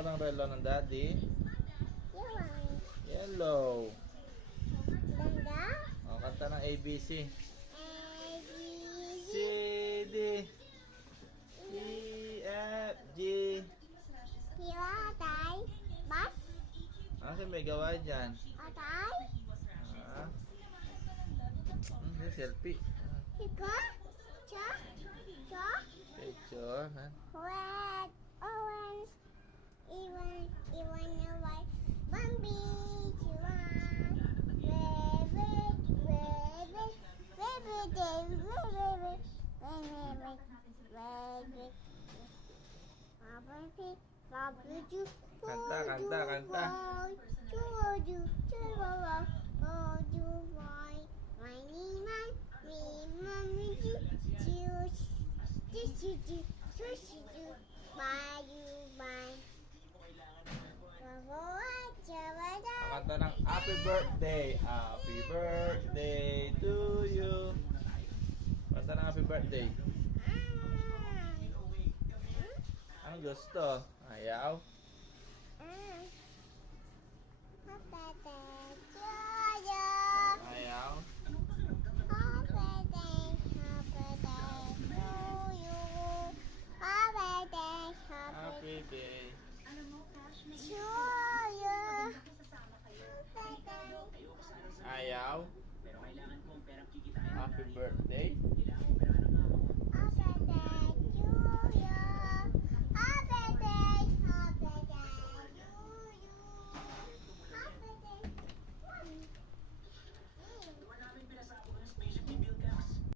color ng relo ng daddy? Yellow. Ganda. O, kanta ng ABC. A, B, C, D, E, F, G. Hiwatay. Bas. Kasi may gawa dyan. Atay. Ah. Selfie. Ika. Cha. Cha. Picture. Ha? Red. Orange. Even the white. Bambi. Chihuahua. Kanta, kanta, kanta. Kanta ng happy birthday. Happy birthday to you. Kanta ng happy birthday. Anong gusto? Ayaw? Happy birthday to